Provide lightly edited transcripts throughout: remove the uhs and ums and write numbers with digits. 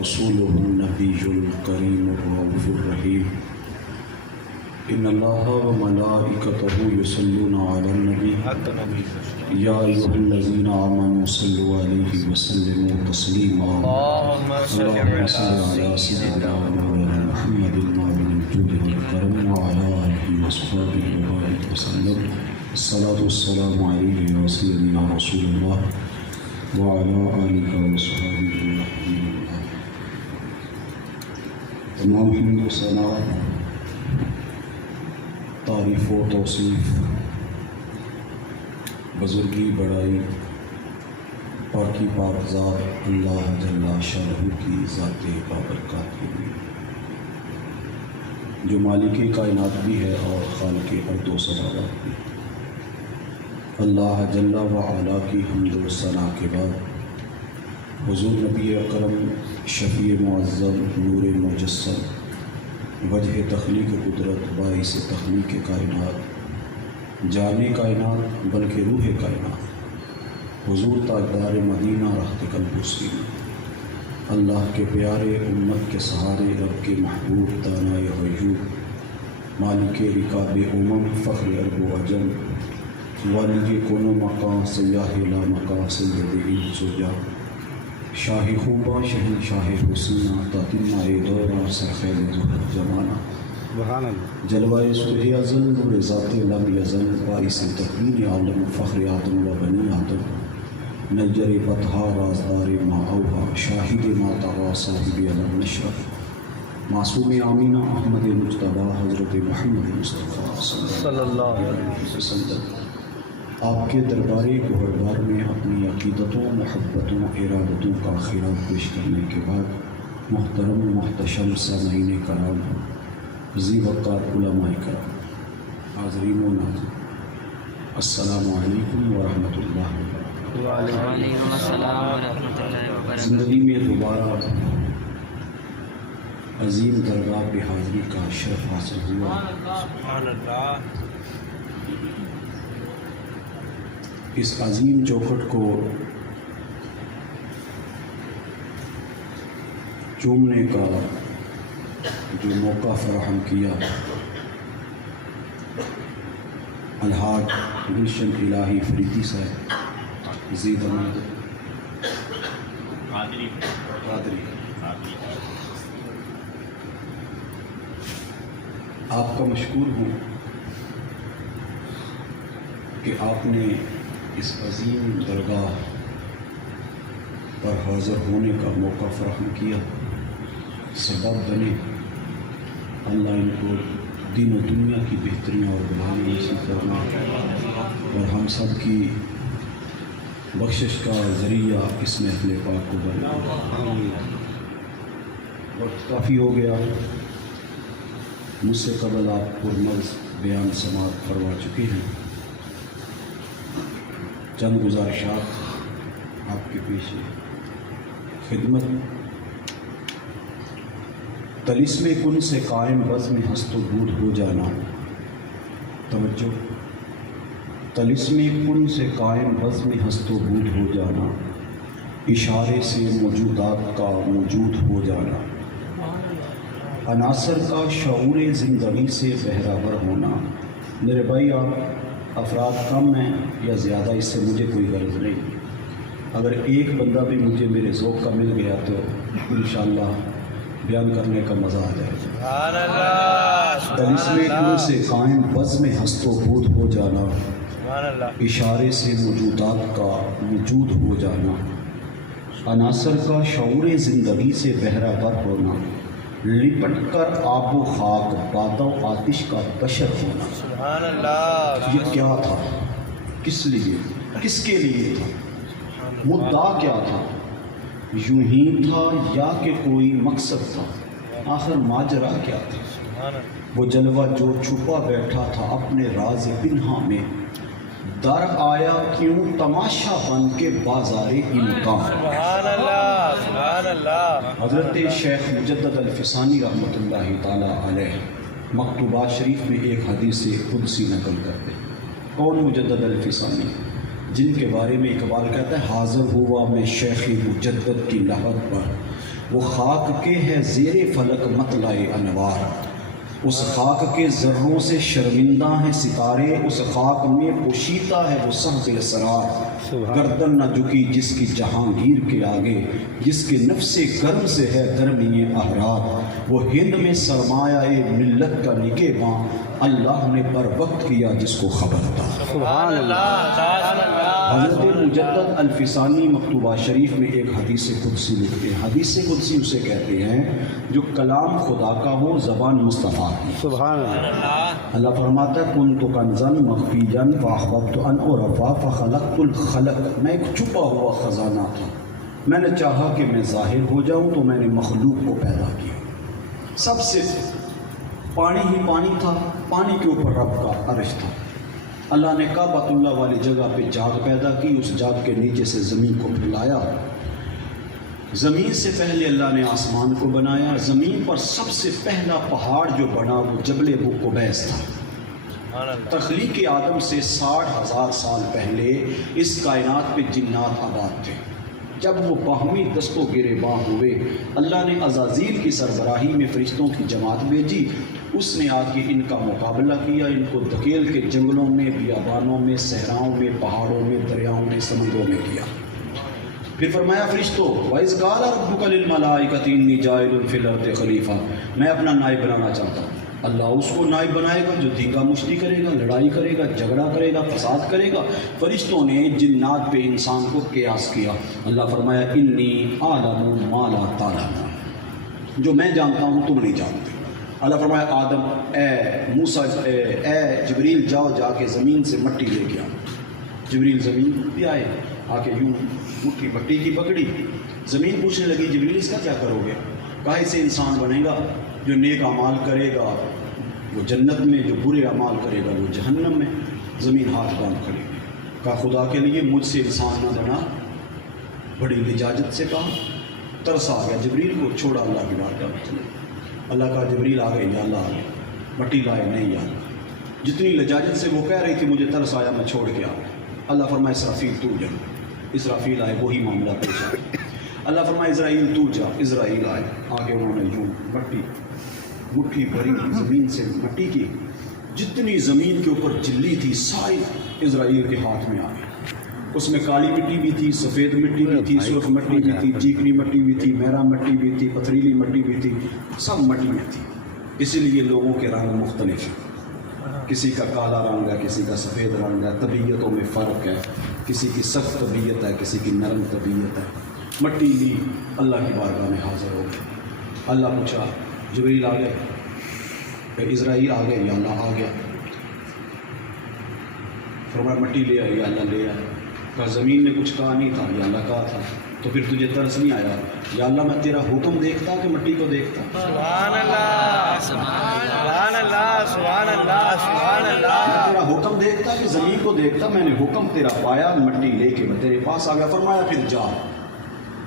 رسوله النبي الكريم الرؤوف الرحيم إن الله وملائكته يصلون على النبي يا أيها الذين آمنوا صلوا عليه وسلموا تسليما اللهم صل على سيدنا مولانا محمد النبي الجود والكرم وعلى آله وصحبه وبارك وسلم الصلاة والسلام عليك يا سيدي يا رسول الله وعلى آلك وصحبه وحبيب الله. تمام حمد و ثنا تعریف و توصیف بزرگی بڑائی پاکی پاک ذات اللہ جل شانہ کی ذات بابرکات کی جو مالک کائنات بھی ہے اور خالق ارض و سماوات بھی. اللہ جل و علا کی حمد و ثنا کے بعد حضور نبی اکرم شفیع معظم نور مجسم وجہ تخلیق قدرت باعث تخلیق کائنات جان کائنات بلکہ روح کائنات حضور تاجدار مدینہ رخت قلب وسیم اللہ کے پیارے امت کے سہارے رب کے محبوب دانائے غیوب مالک رکاب امم فخر عرب و عجم والی کون و مقام سیاح لا مقام سید انس و جاں شاہ خوبہ شہنشاہ حسینہ تاتمہ دورہ سرخیل ظہر زمانہ جلوہ صبح ازل نور ذات لم یزل باعث تکوین عالم فخر آدم و بنی آدم نجر بطحا رازدار ما اوہا شاہد ما طغا صاحب علم نشرف معصوم آمینہ احمد مجتبی حضرت محمد مصطفیٰ صلی اللہ علیہ وسلم آپ کے دربار گہربار میں اپنی عقیدتوں محبتوں ارادتوں کا خراج پیش کرنے کے بعد محترم محتشم سامعین کرام ذی وقار علماء کرام حاضرین و ناظرین السلام علیکم ورحمۃ اللہ وبرکاتہ. وعلیکم السلام ورحمۃ اللہ وبرکاتہ. زندگی میں دوبارہ عظیم درگاہ پہ حاضری کا شرف حاصل ہوا. سبحان اللہ. اس عظیم چوکھٹ کو چومنے کا جو موقع فراہم کیا الحاج گلشن الہی فریدی صاحب زید احمد قادری آپ کا مشکور ہوں کہ آپ نے اس عظیم درگاہ پر حاضر ہونے کا موقع فراہم کیا. سبب بنے اللہ ان کو دین و دنیا کی بہتریاں اور بلانی نصیب فرمائے اور ہم سب کی بخشش کا ذریعہ اس محفل پاک کو بنے. وقت کافی ہو گیا, مجھ سے قبل آپ پرمرض بیان سماعت فرما چکے ہیں. چند گزارشات آپ کے پیش خدمت. طلسم کن سے قائم بزم ہست و بود ہو جانا. توجہ. طلسم کن سے قائم بزم ہست و بود ہو جانا, اشارے سے موجودات کا موجود ہو جانا, عناصر کا شعور زندگی سے بہرہ ہونا. میرے بھائی آپ افراد کم ہیں یا زیادہ اس سے مجھے کوئی غرض نہیں. اگر ایک بندہ بھی مجھے میرے ذوق کا مل گیا تو انشاءاللہ بیان کرنے کا مزہ آ جائے گا. طلسم کن سے قائم بزم ہست و بود ہو جانا, اشارے سے موجودات کا وجود ہو جانا, عناصر کا شعور زندگی سے بہرہ ور ہونا, لپٹ کر آب و خاک باد و آتش کا بشر ہونا. سبحان اللہ. یہ کیا تھا, کس لیے, کس کے لیے تھا, مدعا کیا تھا, یوں ہی تھا یا کہ کوئی مقصد تھا, آخر ماجرا کیا تھا. وہ جلوہ جو چھپا بیٹھا تھا اپنے راز پنہاں میں, در آیا کیوں تماشا بن کے بازار امکان. سبحان اللہ. سبحان اللہ. حضرت شیخ مجدد الفسانی رحمۃ اللہ تعالی علیہ مکتوبات شریف میں ایک حدیث قدسی نقل کرتے. کون مجدد الفسانی؟ جن کے بارے میں اقبال کہتا ہے حاضر ہوا میں شیخ مجدد کی لحد پر وہ خاک کے ہے زیر فلک مطلع انوار، اس خاک کے ذروں سے شرمندہ ہیں ستارے، اس خاک میں پوشیدہ ہے وہ صحب اسرار، گردن نہ جھکی جس کی جہانگیر کے آگے، جس کے نفس گرم سے ہے گرمی احرار، وہ ہند میں سرمایہ ملت کا نگہباں، اللہ نے پر وقت کیا جس کو خبر تھا۔ سبحان اللہ، سبحان اللہ۔ حضرت مجدد الفسانی مکتوبہ شریف میں ایک حدیث قدسی لکھتے ہیں، حدیث قدسی اسے کہتے ہیں جو کلام خدا کا ہو، زبان مصطفیٰ کی۔ سبحان اللہ۔ اللہ فرماتا ہے کنت کنزا مخفیا فاحببت ان اعرف فخلقت الخلق، میں ایک چھپا ہوا خزانہ تھا، میں نے چاہا کہ میں ظاہر ہو جاؤں تو میں نے مخلوق کو پیدا کیا۔ سب سے پانی ہی پانی تھا، پانی کے اوپر رب کا عرش تھا۔ اللہ نے کعبۃ اللہ والی جگہ پہ جاگ پیدا کی، اس جاگ کے نیچے سے زمین کو پھیلایا، زمین سے پہلے اللہ نے آسمان کو بنایا، زمین پر سب سے پہلا پہاڑ جو بنا وہ جبل ابو قبیس تھا۔ تخلیق آدم سے 60,000 سال پہلے اس کائنات پہ جنات آباد تھے۔ جب وہ باہمی دست و گریباں ہوئے، اللہ نے عزازیل کی سربراہی میں فرشتوں کی جماعت بھیجی، اس نے آ کے ان کا مقابلہ کیا، ان کو دھکیل کے جنگلوں میں، بیابانوں میں، صحراؤں میں، پہاڑوں میں، دریاؤں میں، سمندروں میں کیا۔ پھر فرمایا فرشتوں وَإِذْ قَالَ رَبُّكَ لِلْمَلَائِكَةِ إِنِّي جَاعِلٌ فِي الْأَرْضِ خَلِيفَةً، میں اپنا نائب بنانا چاہتا ہوں۔ اللہ اس کو نائب بنائے گا جو دھینگا مشتی کرے گا، لڑائی کرے گا، جھگڑا کرے گا، فساد کرے گا۔ فرشتوں نے جنات پہ انسان کو قیاس کیا۔ اللہ فرمایا انی اعلم ما لا تعلمون، جو میں جانتا ہوں تم نہیں جانتے۔ اللہ فرمایا آدم اے موسیٰ اے جبریل جاؤ جا کے زمین سے مٹی لے کے آؤ۔ جبریل زمین بھی آئے، آ کے یوں مٹھی مٹی کی پکڑی، زمین پوچھنے لگی جبریل اس کا کیا کرو گے؟ کہا اسے انسان بنے گا، جو نیک اعمال کرے گا وہ جنت میں، جو برے اعمال کرے گا وہ جہنم میں۔ زمین ہاتھ باندھ کھڑی، کہا خدا کے لیے مجھ سے انسان نہ بنا، بڑی لجاجت سے کہا، ترس آ گیا جبریل کو، چھوڑا اللہ کی بارگاہ میں۔ اللہ کا جبریل آ گئے، یا اللہ آ گئے، مٹی لائے نہیں یا اللہ۔ جتنی لجاجت سے وہ کہہ رہی تھی مجھے ترس آیا میں چھوڑ کے آ گیا۔ اللہ فرمایا اسرافیل تو جا، اسرافیل آئے، وہی معاملہ پیش آیا۔ اللہ فرمایا اسرائیل تو جا، اسرائیل آئے، آگے انہوں نے یوں مٹھی بھری زمین سے مٹی کی، جتنی زمین کے اوپر جلی تھی ساری اسرائیل کے ہاتھ میں آ گئی۔ اس میں کالی مٹی بھی تھی، سفید مٹی بھی تھی، سرخ مٹی بھی تھی، چیکنی مٹی بھی تھی، مہرا مٹی بھی تھی، پتھریلی مٹی بھی تھی، سب مٹی میں تھی۔ اسی لیے لوگوں کے رنگ مختلف ہیں، کسی کا کالا رنگ ہے، کسی کا سفید رنگ ہے، طبیعتوں میں فرق ہے، کسی کی سخت طبیعت ہے، کسی کی نرم طبیعت ہے۔ مٹی لی، اللہ کی بارگاہ میں حاضر ہو گئے۔ اللہ پوچھا جبریل آ گئے، پھر اسرائیل آ گئے، یا اللہ آ گیا۔ فرمایا مٹی لے آئی، یا اللہ لے آیا۔ کہا زمین نے کچھ کہا نہیں تھا، یا اللہ کہا تھا، تو پھر تجھے ترس نہیں آیا؟ یا اللہ میں تیرا حکم دیکھتا کہ مٹی کو دیکھتا؟ سبحان اللہ، سبحان اللہ، سبحان اللہ، سبحان اللہ۔ میں تیرا حکم دیکھتا کہ زمین کو دیکھتا؟ میں نے حکم تیرا پایا، مٹی لے کے میں تیرے پاس آ گیا۔ فرمایا پھر جا،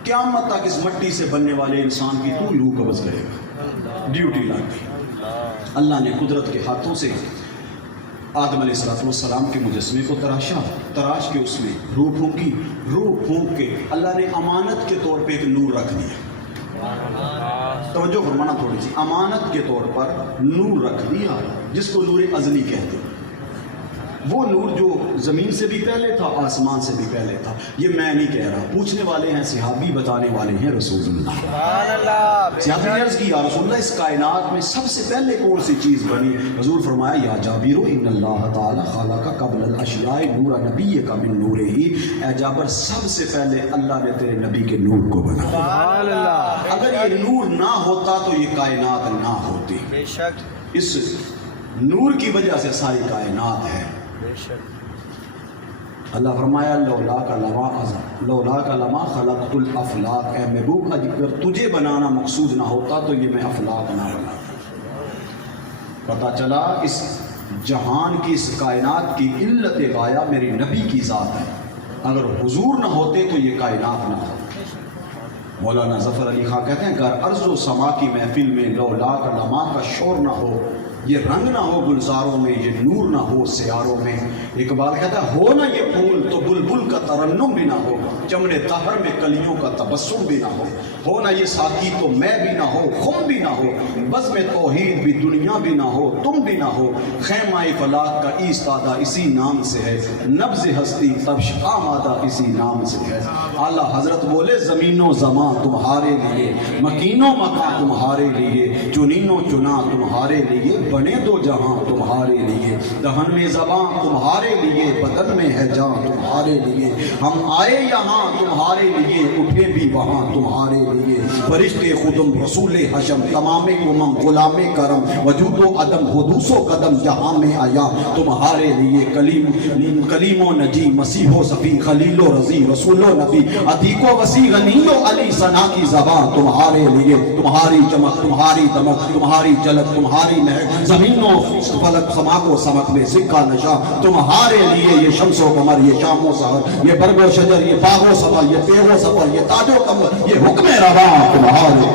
قیامت تک اس مٹی سے بننے والے انسان کی تو روح قبض کرے گا۔ ڈیوٹی لگ گئی۔ اللہ نے قدرت کے ہاتھوں سے آدم علیہ السلام کے مجسمے کو تراش کے اس میں روح پھونکی، روح پھونک کے اللہ نے امانت کے طور پہ ایک نور رکھ دیا۔ توجہ فرمانا تھوڑی سی، امانت کے طور پر نور رکھ دیا جس کو نور ازلی کہتے ہیں۔ وہ نور جو زمین سے بھی پہلے تھا، آسمان سے بھی پہلے تھا۔ یہ میں نہیں کہہ رہا، پوچھنے والے ہیں صحابی، بتانے والے ہیں رسول اللہ۔ سبحان اللہ۔ صحابی نے عرض کی یا رسول اللہ اس کائنات میں سب سے پہلے کون سی چیز بنی؟ حضور فرمایا یا جابر ان اللہ تعالی خلق قبل الاشیاء نور نبیک من نورہ، اے جابر سب سے پہلے اللہ نے تیرے نبی کے نور کو بنایا۔ سبحان اللہ۔ اگر یہ نور نہ ہوتا تو یہ کائنات نہ ہوتی۔ بے شک، اس نور کی وجہ سے ساری کائنات ہے۔ بے شک۔ اللہ فرمایا لولا کا لما خلقت الافلاق، اے محبوب اگر تجھے بنانا مقصود نہ ہوتا تو یہ میں افلاق نہ بناتا۔ پتہ چلا اس جہان کی، اس کائنات کی علت غایہ میری نبی کی ذات ہے، اگر حضور نہ ہوتے تو یہ کائنات نہ ہوتی۔ مولانا ظفر علی خان کہتے ہیں اگر ارض و سما کی محفل میں لولا کا لما کا شور نہ ہو یہ رنگ نہ ہو گلزاروں میں، یہ نور نہ ہو سیاروں میں۔ اقبال کہتا ہے ہو نہ یہ پھول تو بلبل کا ترنم بھی نہ ہو، چمڑے طاہر میں کلیوں کا تبسم بھی نہ ہو نہ یہ ساقی تو میں بھی نہ ہو، خم بھی نہ ہو، بزم توحید بھی دنیا بھی نہ ہو، تم بھی نہ ہو، خیمہ فلاح کا ایستادہ اسی نام سے ہے، نبض ہستی تبش آمادہ اسی نام سے ہے۔ اعلیٰ حضرت بولے زمین و زمان تمہارے لیے، مکین و مکان تمہارے لیے، چنین و چنا تمہارے لیے، بنے دو جہاں تمہارے لیے، دہن میں زبان تمہارے لیے، بدن میں ہے جان تمہارے لیے، ہم آئے یہاں تمہارے لیے، اٹھے بھی وہاں تمہارے لیے، فرشتے خدم رسول حشم تمام امم غلام کرم، وجود و عدم حدوث و قدم جہاں میں آیا تمہارے لیے، کلیم و نجی مسیح و صفی خلیل و رضی رسول و نبی، عتیق و وسیع غنی و علی ثنا کی زبان تمہارے لیے، تمہاری چمک تمہاری دمک تمہاری جلک تمہاری مہک، زمین و فلک سماک و سمک میں سکہ نشا تمہارے لیے، یہ شمس و قمر یہ شام و سحر، یہ برگ و شجر یہ باغ و سفر، یہ پیغ و سفر یہ تاج و کمر، یہ حکم رواں تمہارے۔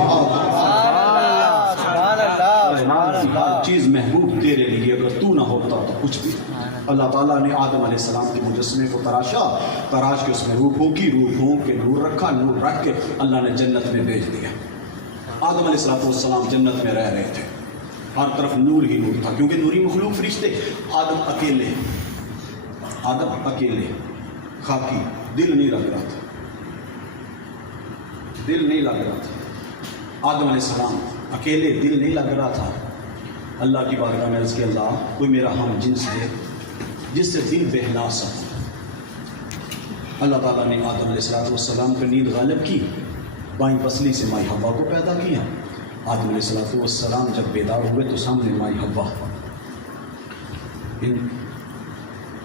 ہر چیز محبوب تیرے لیے، اگر تو نہ ہوتا تو کچھ بھی۔ اللہ تعالیٰ نے آدم علیہ السلام کے مجسمے کو تراش کے اس میں روح پھونکی، روح پھونک کے نور رکھا، نور رکھ کے اللہ نے جنت میں بھیج دیا۔ آدم علیہ السلام جنت میں رہ رہے تھے، ہر طرف نور ہی نور تھا، کیونکہ نوری مخلوق فرشتے۔ آدم اکیلے خاکی، دل نہیں لگ رہا تھا، آدم علیہ السلام اکیلے، دل نہیں لگ رہا تھا۔ اللہ کی بارگاہ میں عرض کیا اللہ کوئی میرا ہم جنس ہے جس سے دل بہلا سکے۔ اللہ تعالیٰ نے آدم علیہ السلام کو نیند غالب کی، بائیں پسلی سے مائی حوا کو پیدا کیا۔ آدم علیہ السلام جب بیدار ہوئے تو سامنے مائی حوا،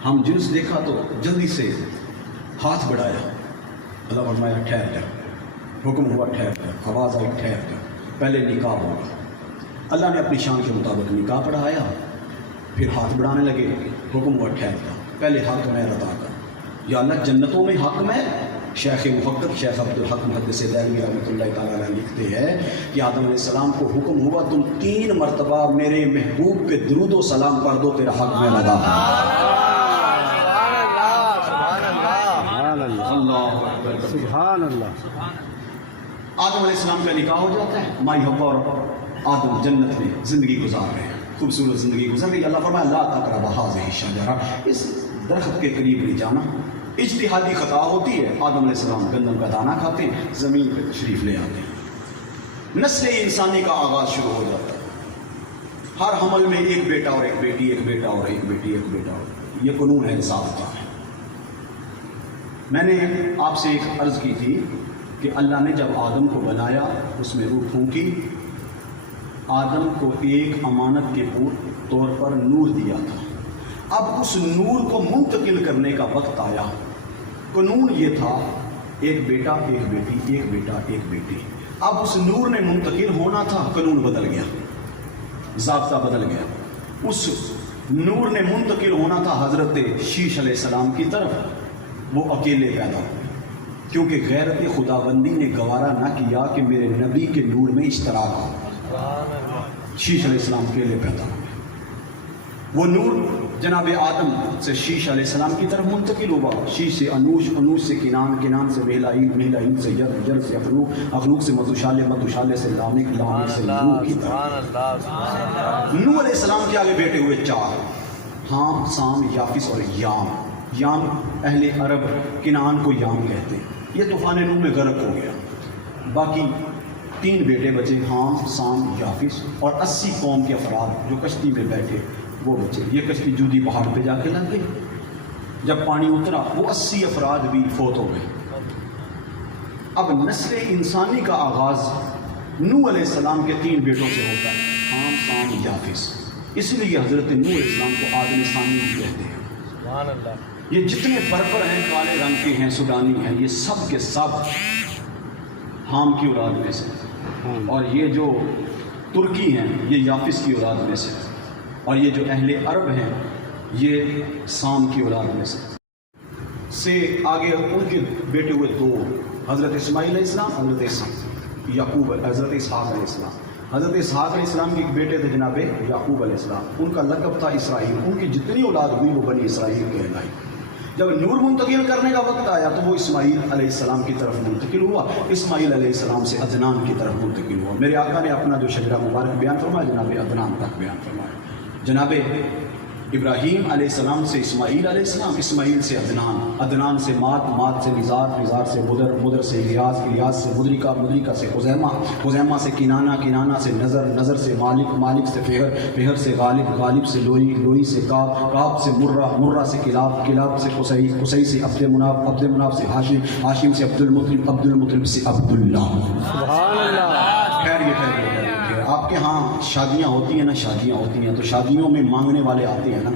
ہم جنس دیکھا تو جلدی سے ہاتھ بڑھایا، اللہ فرمایا ٹھہر جا، حکم ہوا ٹھہر جا، آواز آئی ٹھہر جا، پہلے نکاح ہوگا۔ اللہ نے اپنی شان کے مطابق نکاح پڑھایا، پھر ہاتھ بڑھانے لگے، حکم ہوا ٹھہر جا، پہلے حق میں ادا کر۔ یا اللہ جنتوں میں حق میں، شیخ محقق شیخ عبدالحق محدث دہلوی رحمۃ اللہ تعالیٰ علیہ لکھتے ہیں کہ آدم علیہ السلام کو حکم ہوا تم 3 مرتبہ میرے محبوب پہ درود و سلام کر دو، تیرا حق میں ادا سبحان اللہ۔ آدم علیہ السلام کا نکاح ہو جاتا ہے، مائی حوا اور آدم جنت میں زندگی گزار رہے ہیں، خوبصورت زندگی گزر رہی۔ اللہ فرمایا لا تقربا هذه الشجرہ، اس درخت کے قریب نہیں جانا۔ اجتہادی خطا ہوتی ہے، آدم علیہ السلام گندم کا دانہ کھاتے ہیں، زمین پہ تشریف لے آتے ہیں، نسل انسانی کا آغاز شروع ہو جاتا ہے۔ ہر حمل میں ایک بیٹا اور ایک بیٹی، ایک بیٹا اور ایک بیٹی، ایک بیٹا اور، یہ قانون ہے انصاف کا ہے۔ میں نے آپ سے ایک عرض کی تھی کہ اللہ نے جب آدم کو بنایا اس میں روح پھونکی، آدم کو ایک امانت کے طور پر نور دیا تھا۔ اب اس نور کو منتقل کرنے کا وقت آیا۔ قانون یہ تھا ایک بیٹا ایک بیٹی، ایک بیٹا ایک بیٹی۔ اب اس نور نے منتقل ہونا تھا، قانون بدل گیا، ضابطہ بدل گیا۔ اس نور نے منتقل ہونا تھا حضرت شیش علیہ السلام کی طرف، وہ اکیلے پیدا ہوئے کیونکہ غیرت خداوندی نے گوارا نہ کیا کہ میرے نبی کے نور میں اشتراک ہو۔ شیش علیہ السلام اکیلے پیدا ہوئے۔ وہ نور جناب آدم سے شیش علیہ السلام کی طرف منتقل ہوا، شیش سے انوش، انوش سے کنان، کنان سے میلائیل، میلائیل سے یر، یر سے اخنوق، اخنوق سے متوشالے، متوشالے سے لامک، لامک سے نوح کی طرف۔ نوح علیہ السلام کے آگے بیٹے ہوئے 4، حام، سام، یافس اور یام۔ یام اہل عرب کنان کو یام کہتے ہیں۔ یہ طوفان نوح میں غرق ہو گیا، باقی 3 بیٹے بچے، حام، سام، یافس، اور 80 قوم کے افراد جو کشتی میں بیٹھے وہ بچے۔ یہ کشتی جودی پہاڑ پہ جا کے لگ گئی، جب پانی اترا وہ 80 افراد بھی فوت ہو گئے۔ اب نسل انسانی کا آغاز نوح علیہ السلام کے 3 بیٹوں سے ہوتا ہے، حام، سام، یافس۔ اس لیے حضرت نوح علیہ السلام کو آدم ثانی کہتے ہیں۔ سبحان اللہ۔ یہ جتنے بربر ہیں، کالے رنگ کے ہیں، سوڈانی ہیں، یہ سب کے سب حام کی اولاد میں سے، اور یہ جو ترکی ہیں یہ یافس کی اولاد میں سے، اور یہ جو اہل عرب ہیں یہ سام کی اولاد میں سے آگے ان کے بیٹے ہوئے 2، حضرت اسماعیل علیہ السلام، حضرت یعقوب، حضرت اسحاق علیہ السلام۔ حضرت اسحاق علیہ السلام کے ایک بیٹے تھے جناب یعقوب علیہ السلام، ان کا لقب تھا اسرائیل، ان کی جتنی اولاد ہوئی وہ بنی اسرائیل کہلائی۔ جب نور منتقل کرنے کا وقت آیا تو وہ اسماعیل علیہ السلام کی طرف منتقل ہوا، اسماعیل علیہ السلام سے عدنان کی طرف منتقل ہوا۔ میرے آقا نے اپنا جو شجرہ مبارک بیان فرمایا جناب عدنان تک بیان فرمایا۔ جناب ابراہیم علیہ السلام سے اسماعیل علیہ السلام، اسماعیل سے عدنان، عدنان سے مات، مات سے نزار، نزار سے مدر، مدر سے الیاس، الیاس سے مدرکہ، مدرکہ سے خزیمہ، خزیمہ سے کنانہ، کنانہ سے نظر، نظر سے مالک، مالک سے فہر، فہر سے غالب، غالب سے لوئی، لوئی سے کعب، کعب سے مرہ، مرہ سے کلاب، کلاب سے قصی، قصی سے عبد مناف، عبد مناف سے ہاشم، ہاشم سے عبد المطلب، عبد المطلب سے عبداللہ۔ سبحان اللہ۔ خیر یہ آپ کے ہاں شادیاں ہوتی ہیں نا، شادیاں ہوتی ہیں تو شادیوں میں مانگنے والے آتے ہیں نا،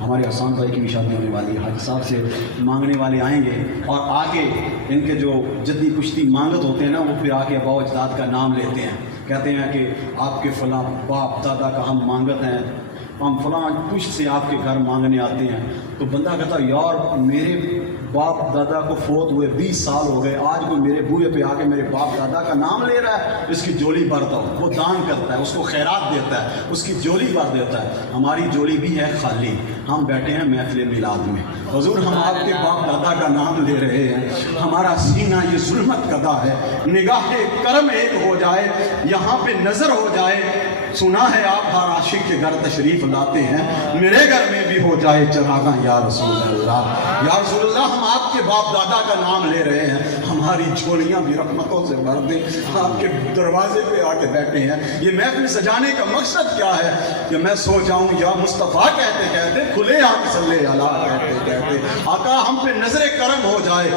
ہمارے حسان بھائی کی بھی شادی ہونے والی ہے، حاجی صاحب سے مانگنے والے آئیں گے اور آ کے ان کے جو جدی پشتی مانگت ہوتے ہیں نا وہ پھر آ کے ابا و اجداد کا نام لیتے ہیں، کہتے ہیں کہ آپ کے فلاں باپ دادا کا ہم مانگت ہیں، ہم فلاں پشت سے آپ کے گھر مانگنے آتے ہیں۔ تو بندہ کہتا یار میرے باپ دادا کو فوت ہوئے 20 سال ہو گئے، آج کوئی میرے بوئے پہ آ کے میرے باپ دادا کا نام لے رہا ہے، اس کی جولی بھرتا ہو، وہ دان کرتا ہے، اس کو خیرات دیتا ہے، اس کی جولی بھر دیتا ہے۔ ہماری جولی بھی ہے خالی، ہم بیٹھے ہیں محفل میلاد میں، حضور ہم آپ کے باپ دادا کا نام لے رہے ہیں، ہمارا سینہ یہ ظلمت کدا ہے، نگاہ کرم ایک ہو جائے، یہاں پہ نظر ہو جائے، سنا ہے آپ ہر عاشق کے گھر تشریف لاتے ہیں، میرے گھر میں بھی ہو جائے چراغاں یا رسول اللہ، یا رسول اللہ ہم آپ کے باپ دادا کا نام لے رہے ہیں، ہماری جھولیاں بھی رحمتوں سے بھر دیں، آپ کے دروازے پہ آ کے بیٹھے ہیں۔ یہ محفل سجانے کا مقصد کیا ہے کہ میں سو جاؤں یا مصطفیٰ کہتے کہتے، کھلے آنکھ صلی اللہ کہتے کہتے آقا ہم پہ نظر کرم ہو جائے۔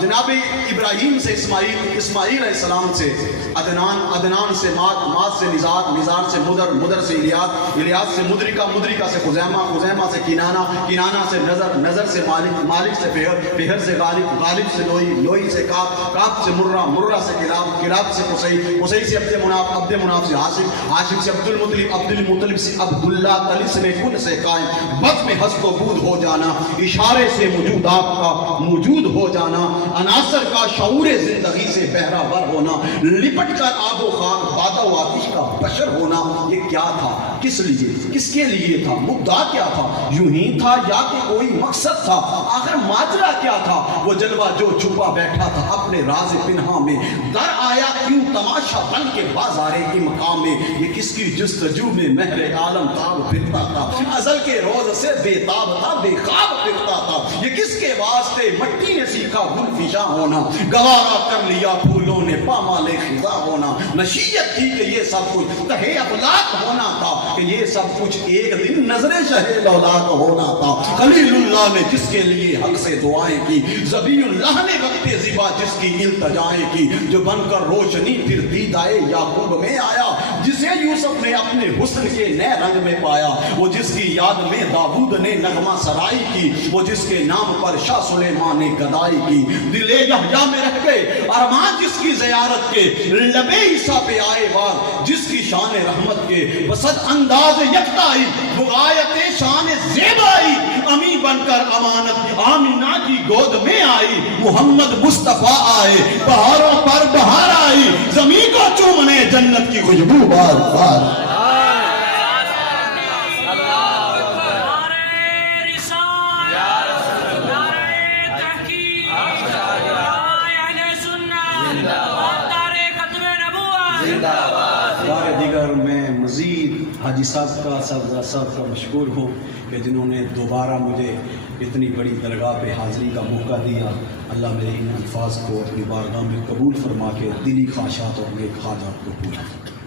جناب ابراہیم سے اسماعیل، اسماعیل علیہ السلام سے عدنان، عدنان سے مات، مات سے نزار، نزار سے مدر، مدر سے الیاس، الیاس سے مدرکہ، مدرکہ سے خزیمہ، خزیمہ سے کنانہ، کنانہ سے نظر، نظر سے مالک، مالک سے فہر، فہر سے غالب، غالب سے لوئی، لوئی سے کعب، کعب سے مرہ، مرہ سے کلاب، کلاب سے قصی، قصی سے عبد مناف، عبد مناف سے ہاشم، ہاشم سے عبد المطلب، عبد المطلب سے عبداللہ، طلسم کن سے قائم، بط میں ہست و بود ہو جانا، اشارے سے موجودات کا موجود ہو جانا، عناصر کا شعور زندگی سے بہرہ ور ہونا، لپٹ کر آب و خاک، بادہ و آتش کا بشر ہونا۔ یہ کیا تھا، کس لیے، کس کے لیے تھا، مبدا کیا تھا، یوں ہی تھا یا کہ کوئی مقصد تھا، آخر ماجرا کیا تھا؟ وہ جلوہ جو چھپا بیٹھا تھا اپنے راز پنہا میں، در آیا کیوں تماشا بن کے بازار کے مقام میں، یہ کس کی جستجو میں مہر عالم تاب پھرتا تھا، ازل کے روز سے بے تاب تھا، بے خواب پھرتا تھا، یہ کس کے واسطے مٹی نے سیکھا گل فشاں ہونا، گوارا کر لیا پھولوں نے پامال خزاں ہونا، نشیت تھی کہ یہ سب کچھ تہے افلاک ہونا تھا، کہ یہ سب کچھ ایک دن نظر شہ لولاک ہونا تھا، خلیل اللہ نے جس کے لیے حق سے دعائیں کی، ذبی اللہ نے وقت زبا جس کی التجائیں کی، جو بن کر روشنی پھر دیدائے یعقوب میں آیا، جسے یوسف نے اپنے حسن کے نئے رنگ میں پایا، وہ جس کی یاد میں داؤد نے نغمہ سرائی کی، وہ جس کے نام پر شاہ سلیمان نے گدائی کی، دل یحییٰ میں رہ گئے ارمان جس کی زیارت کے، لبے عیسیٰ پہ آئے بار جس کی شان رحمت کے، وسط انداز یکتائی بغایت شان زیبائی، امی بن کر امانت آمینہ کی گود میں آئی، محمد مصطفیٰ آئے پہاڑوں پر بہار آئی، زمین کو چومنے جنت کی خوشبو بار بار۔ دیگر میں مزید حاجی صاحب کا، صاحب کا مشکور ہوں کہ جنہوں نے دوبارہ مجھے اتنی بڑی درگاہ پہ حاضری کا موقع دیا۔ اللہ میرے ان الفاظ کو اپنی بارگاہ میں قبول فرما کے دلی خواہشات اور نیک حاجات کو پورا کرے۔